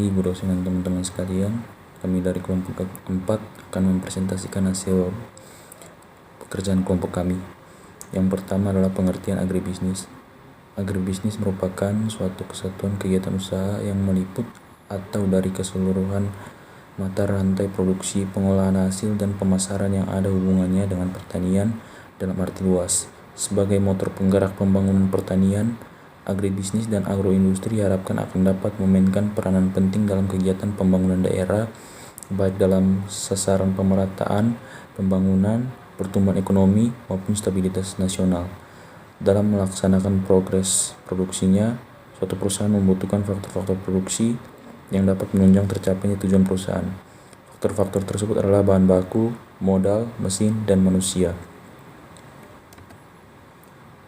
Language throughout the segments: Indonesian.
pagi Bu dosen dan teman-teman sekalian. Kami dari kelompok 4 akan mempresentasikan hasil pekerjaan kelompok kami. Yang pertama adalah pengertian agribisnis. Agribisnis merupakan suatu kesatuan kegiatan usaha yang meliput atau dari keseluruhan mata rantai produksi, pengolahan hasil, dan pemasaran yang ada hubungannya dengan pertanian dalam arti luas. Sebagai motor penggerak pembangunan pertanian, agribisnis dan agroindustri diharapkan akan dapat memainkan peranan penting dalam kegiatan pembangunan daerah, baik dalam sasaran pemerataan, pembangunan, pertumbuhan ekonomi, maupun stabilitas nasional. Dalam melaksanakan progres produksinya, suatu perusahaan membutuhkan faktor-faktor produksi yang dapat menunjang tercapainya tujuan perusahaan. Faktor-faktor tersebut adalah bahan baku, modal, mesin, dan manusia.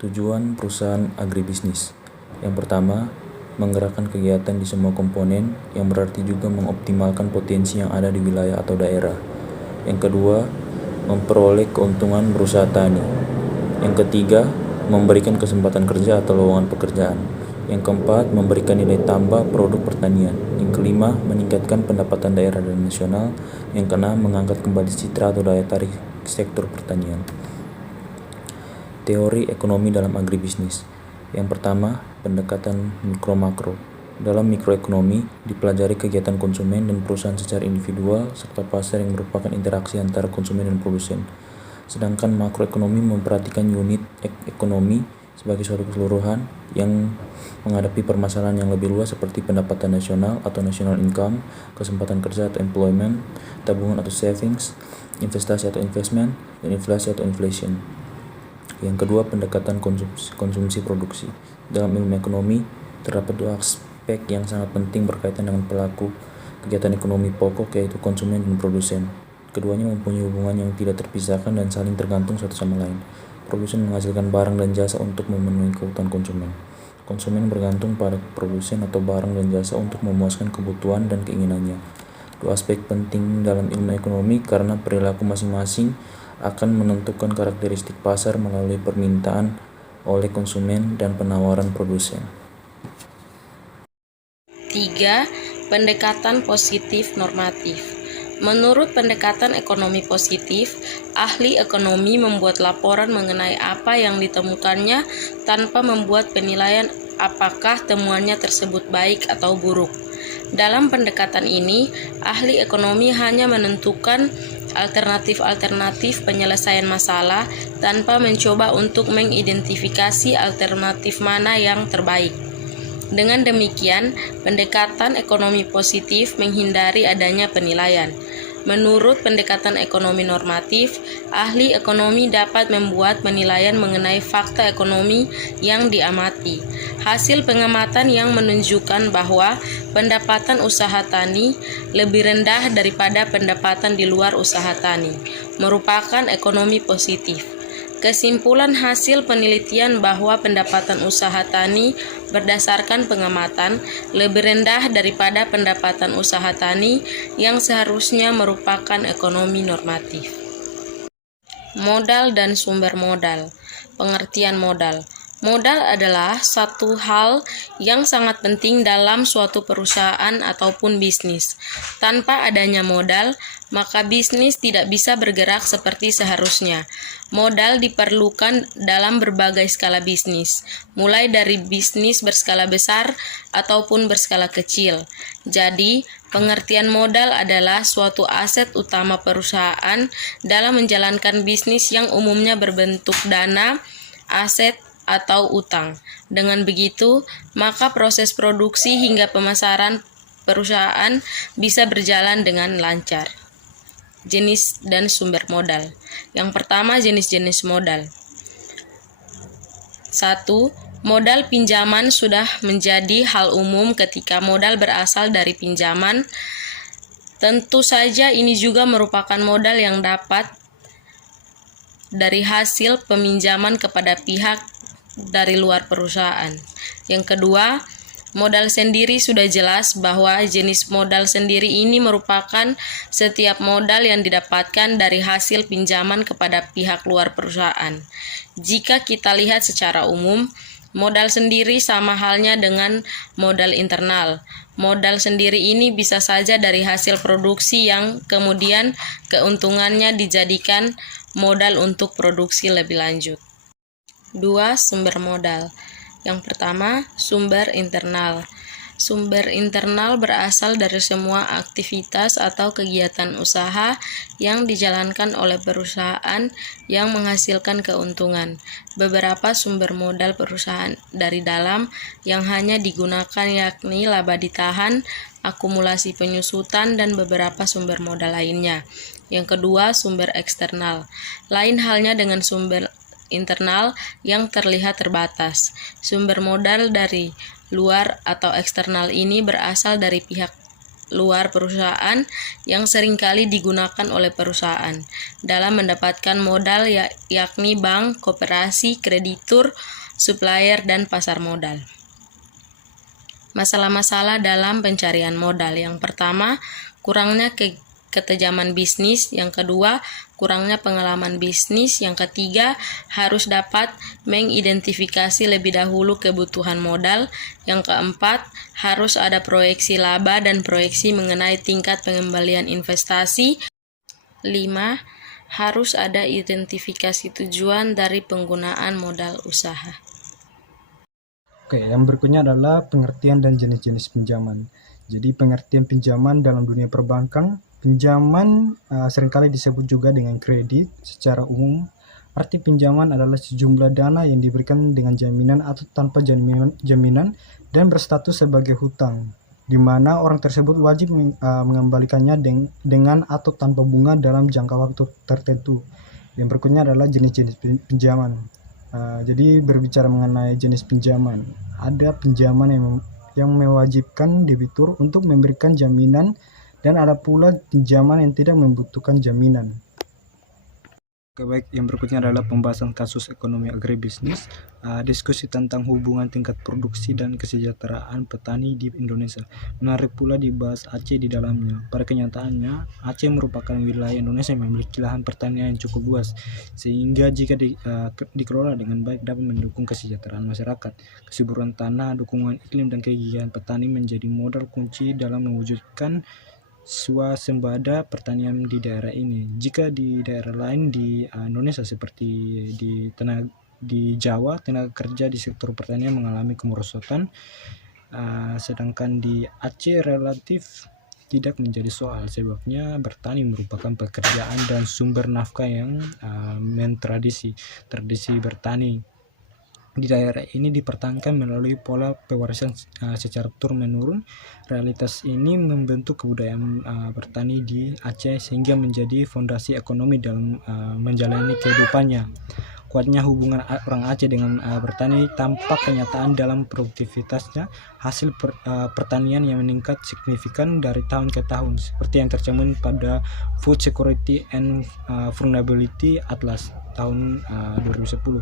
Tujuan perusahaan agribisnis. Yang pertama, menggerakkan kegiatan di semua komponen, yang berarti juga mengoptimalkan potensi yang ada di wilayah atau daerah. Yang kedua, memperoleh keuntungan berusaha tani. Yang ketiga, memberikan kesempatan kerja atau lowongan pekerjaan. Yang keempat, memberikan nilai tambah produk pertanian. Yang kelima, meningkatkan pendapatan daerah dan nasional. Yang keenam, mengangkat kembali citra atau daya tarik sektor pertanian. Teori ekonomi dalam agribisnis. Yang pertama, pendekatan mikro-makro. Dalam mikroekonomi, dipelajari kegiatan konsumen dan perusahaan secara individual, serta pasar yang merupakan interaksi antara konsumen dan produsen. Sedangkan makroekonomi memperhatikan unit ekonomi sebagai suatu keseluruhan yang menghadapi permasalahan yang lebih luas seperti pendapatan nasional atau national income, kesempatan kerja atau employment, tabungan atau savings, investasi atau investment, dan inflasi atau inflation. Yang kedua, pendekatan konsumsi produksi. Dalam ilmu ekonomi, terdapat dua aspek yang sangat penting berkaitan dengan pelaku kegiatan ekonomi pokok, yaitu konsumen dan produsen. Keduanya mempunyai hubungan yang tidak terpisahkan dan saling tergantung satu sama lain. Produsen menghasilkan barang dan jasa untuk memenuhi kebutuhan konsumen. Konsumen bergantung pada produsen atau barang dan jasa untuk memuaskan kebutuhan dan keinginannya. Dua aspek penting dalam ilmu ekonomi karena perilaku masing-masing akan menentukan karakteristik pasar melalui permintaan oleh konsumen dan penawaran produsen. 3. Pendekatan positif normatif. Menurut pendekatan ekonomi positif, ahli ekonomi membuat laporan mengenai apa yang ditemukannya tanpa membuat penilaian apakah temuannya tersebut baik atau buruk. Dalam pendekatan ini, ahli ekonomi hanya menentukan alternatif-alternatif penyelesaian masalah tanpa mencoba untuk mengidentifikasi alternatif mana yang terbaik. Dengan demikian, pendekatan ekonomi positif menghindari adanya penilaian. Menurut pendekatan ekonomi normatif, ahli ekonomi dapat membuat penilaian mengenai fakta ekonomi yang diamati. Hasil pengamatan yang menunjukkan bahwa pendapatan usaha tani lebih rendah daripada pendapatan di luar usaha tani merupakan ekonomi positif. Kesimpulan hasil penelitian bahwa pendapatan usaha tani berdasarkan pengamatan lebih rendah daripada pendapatan usaha tani yang seharusnya merupakan ekonomi normatif. Modal dan sumber modal. Pengertian modal. Modal adalah satu hal yang sangat penting dalam suatu perusahaan ataupun bisnis. Tanpa adanya modal, maka bisnis tidak bisa bergerak seperti seharusnya. Modal diperlukan dalam berbagai skala bisnis, mulai dari bisnis berskala besar ataupun berskala kecil. Jadi, pengertian modal adalah suatu aset utama perusahaan dalam menjalankan bisnis yang umumnya berbentuk dana, aset, atau utang. Dengan begitu, maka proses produksi hingga pemasaran perusahaan bisa berjalan dengan lancar. Jenis dan sumber modal. Yang pertama, jenis-jenis modal. 1. Modal pinjaman sudah menjadi hal umum ketika modal berasal dari pinjaman. Tentu saja ini juga merupakan modal yang dapat dari hasil peminjaman kepada pihak dari luar perusahaan. Yang kedua, modal sendiri sudah jelas bahwa jenis modal sendiri ini merupakan setiap modal yang didapatkan dari hasil pinjaman kepada pihak luar perusahaan. Jika kita lihat secara umum, Modal sendiri sama halnya dengan modal internal. Modal sendiri ini bisa saja dari hasil produksi yang kemudian keuntungannya dijadikan modal untuk produksi lebih lanjut. 2. Sumber modal. Yang pertama, sumber internal. Sumber internal berasal dari semua aktivitas atau kegiatan usaha yang dijalankan oleh perusahaan yang menghasilkan keuntungan. Beberapa sumber modal perusahaan dari dalam yang hanya digunakan yakni laba ditahan, akumulasi penyusutan, dan beberapa sumber modal lainnya. Yang kedua, sumber eksternal. Lain halnya dengan sumber internal yang terlihat terbatas. Sumber modal dari luar atau eksternal ini berasal dari pihak luar perusahaan yang seringkali digunakan oleh perusahaan dalam mendapatkan modal yakni bank, koperasi, kreditur, supplier, dan pasar modal. Masalah-masalah dalam pencarian modal. Yang pertama, kurangnya ketajaman bisnis. Yang kedua, kurangnya pengalaman bisnis. Yang ketiga, harus dapat mengidentifikasi lebih dahulu kebutuhan modal. Yang keempat, harus ada proyeksi laba dan proyeksi mengenai tingkat pengembalian investasi. 5. Harus ada identifikasi tujuan dari penggunaan modal usaha. Oke, yang berikutnya adalah pengertian dan jenis-jenis pinjaman. Jadi pengertian pinjaman dalam dunia perbankan, pinjaman seringkali disebut juga dengan kredit secara umum. Arti pinjaman adalah sejumlah dana yang diberikan dengan jaminan atau tanpa jaminan dan berstatus sebagai hutang, di mana orang tersebut wajib mengembalikannya dengan atau tanpa bunga dalam jangka waktu tertentu. Yang berikutnya adalah jenis-jenis pinjaman. Jadi berbicara mengenai jenis pinjaman, ada pinjaman yang mewajibkan debitur untuk memberikan jaminan dan ada pula pinjaman yang tidak membutuhkan jaminan. Oke, baik, yang berikutnya adalah pembahasan kasus ekonomi agribisnis, diskusi tentang hubungan tingkat produksi dan kesejahteraan petani di Indonesia. Menarik pula dibahas Aceh di dalamnya. Pada kenyataannya, Aceh merupakan wilayah Indonesia yang memiliki lahan pertanian yang cukup luas, sehingga jika dikelola dengan baik dapat mendukung kesejahteraan masyarakat. Kesuburan tanah, dukungan iklim, dan kegigihan petani menjadi modal kunci dalam mewujudkan swasembada pertanian di daerah ini. Jika di daerah lain di Indonesia seperti di Jawa, tenaga kerja di sektor pertanian mengalami kemerosotan, sedangkan di Aceh relatif tidak menjadi soal. Sebabnya bertani merupakan pekerjaan dan sumber nafkah yang tradisi bertani di daerah ini dipertahankan melalui pola pewarisan secara turun-menurun. Realitas ini membentuk kebudayaan bertani di Aceh sehingga menjadi fondasi ekonomi dalam menjalani kehidupannya. Kuatnya hubungan orang Aceh dengan bertani tampak kenyataan dalam produktivitasnya. Hasil pertanian yang meningkat signifikan dari tahun ke tahun, seperti yang tercermin pada Food Security and Vulnerability Atlas tahun 2010.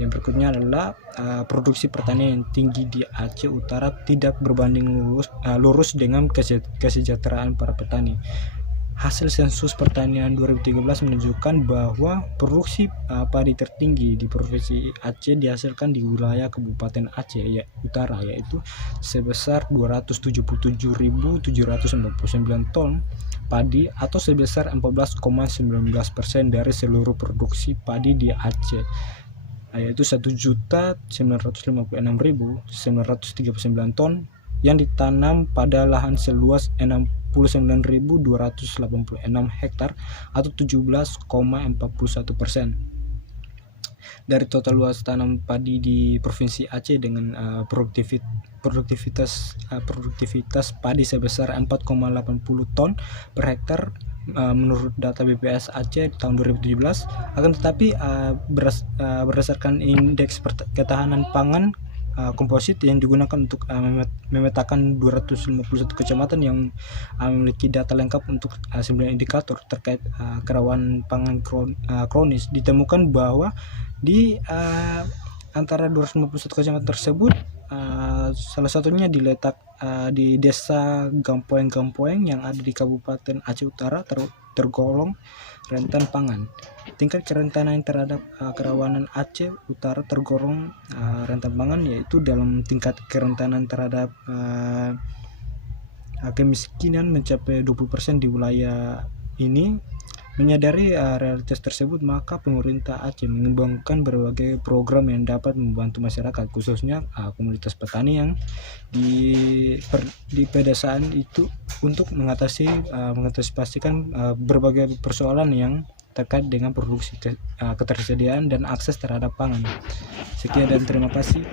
Yang berikutnya adalah produksi pertanian yang tinggi di Aceh Utara tidak berbanding lurus dengan kesejahteraan para petani. Hasil sensus pertanian 2013 menunjukkan bahwa produksi padi tertinggi di Provinsi Aceh dihasilkan di wilayah Kabupaten Aceh Utara, yaitu sebesar 277.799 ton padi atau sebesar 14,19% dari seluruh produksi padi di Aceh, yaitu 1.956.939 ton yang ditanam pada lahan seluas 69.286 hektar atau 17,41%. Dari total luas tanam padi di Provinsi Aceh dengan produktivitas padi sebesar 4,80 ton per hektar menurut data BPS Aceh tahun 2017. Akan tetapi berdasarkan indeks ketahanan pangan komposit yang digunakan untuk memetakan 251 kecamatan yang memiliki data lengkap untuk 9 indikator terkait kerawanan pangan kronis, ditemukan bahwa di antara 251 kecamatan tersebut salah satunya diletak di desa Gampoeng yang ada di Kabupaten Aceh Utara tergolong rentan pangan. tingkat kerentanan terhadap kerawanan Aceh Utara tergolong rentan pangan, yaitu dalam tingkat kerentanan terhadap kemiskinan mencapai 20% di wilayah ini. Menyadari realitas tersebut, maka pemerintah Aceh mengembangkan berbagai program yang dapat membantu masyarakat, khususnya komunitas petani yang di pedesaan itu, untuk mengantisipasikan berbagai persoalan yang terkait dengan produksi, ketersediaan dan akses terhadap pangan. Sekian dan terima kasih.